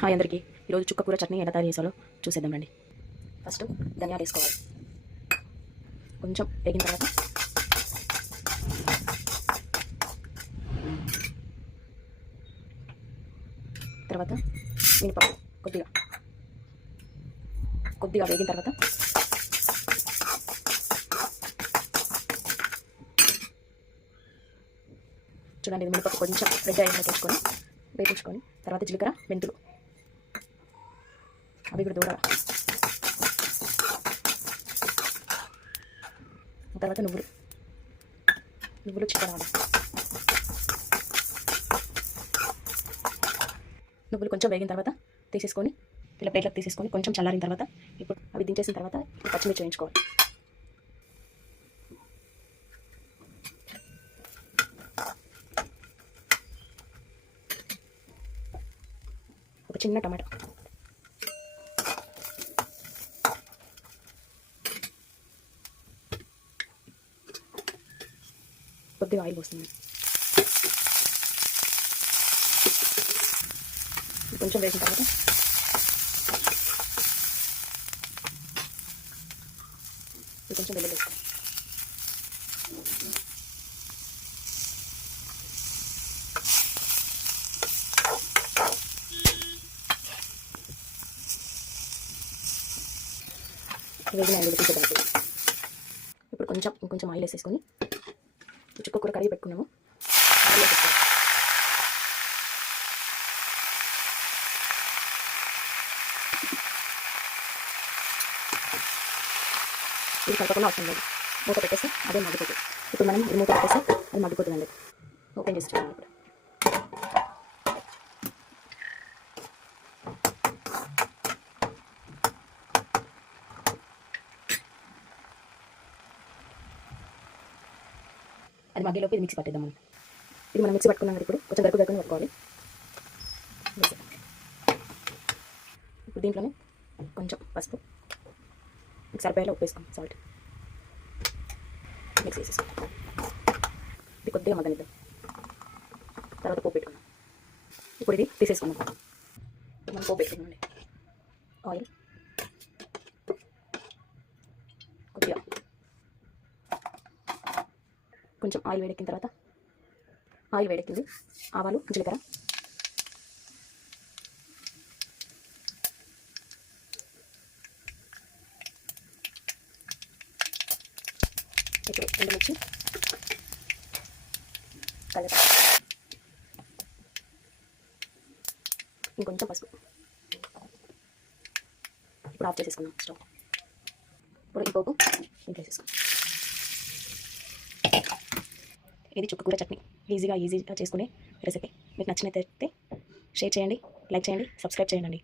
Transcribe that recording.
Hi అందరికీ. ఈరోజు చుక్క కూర చట్నీ ఎలా తయారు చేసాలో చూసేద్దాం రండి. ఫస్ట్ ధనియాలు వేసుకోవాలి. కొంచెం వేగిన తర్వాత మినపప్పు కొద్దిగా వేగిన తర్వాత చూడండి, మినపప్పు కొంచెం రెడ్ అయినా వేయించుకొని తర్వాత జీలకర్ర మెంతులు అవి కూడా దూరాలి. తర్వాత నువ్వులు చిక్కరావాలి. నువ్వులు కొంచెం వేగిన తర్వాత తీసేసుకొని ఇలా ప్లేట్లకు తీసేసుకొని కొంచెం చల్లారిన తర్వాత ఇప్పుడు అవి దించేసిన తర్వాత పచ్చిమిర్చి వేయించుకోవాలి. ఒక చిన్న టమాటా, కొద్దిగా ఆయిల్ పోస్తుంది. కొంచెం వేసిన తర్వాత కొంచెం వెల్లుల్లి వేసుకోండి. వేగిన ఆయిల్ తీసేద్దాం. ఇప్పుడు ఇంకొంచెం ఆయిల్ వేసేసుకొని చుక్క కూర కడిగి పెట్టుకున్నాము. ఇది కలపకుండా అవసరం లేదు. మూత పెట్టేసి అదే మగ్గిపోతుంది. ఇప్పుడు మనం మూత పెట్టేసి అది మగ్గిపోతుందండి. ఓపెన్ చేసి చూడండి. అది మగ్గిలోకి ఇది మిక్సీ పట్టేద్దాం. ఇది మనం మిక్సీ పట్టుకున్నాం కదా. ఇప్పుడు కొంచెం గరుకు పట్టుకోవాలి. ఇప్పుడు దీంట్లోనే కొంచెం పసుపు, మీకు సరిపోయేలా ఉప్పు వేసుకోండి. సాల్ట్ మిక్స్ చేసేసుకోండి. ఇది కొద్దిగా మగ్గనిద్దాం. తర్వాత పోపు పెట్టుకున్నాం. ఇప్పుడు ఇది తీసేసుకున్నాం. మనం పోపు పెట్టుకున్నాండి. ఆయిల్ కొద్దిగా కొంచెం ఆయిల్ వేడెక్కిన తర్వాత వేడెక్కింది ఆవాలు, జీలకర్ర, ఇప్పుడు ఎండుమిర్చి, కరివేపాకు, ఇంకొంచెం పసుపు. ఇప్పుడు ఆఫ్ చేసేసుకుందాం స్టవ్. ఇప్పుడు ఈ పోపు వేసేసుకుందాం. ఇది చుక్క కూర చట్నీ ఈజీగా చేసుకునే రెసిపీ. మీకు నచ్చినట్లయితే షేర్ చేయండి, లైక్ చేయండి, సబ్స్క్రైబ్ చేయండి.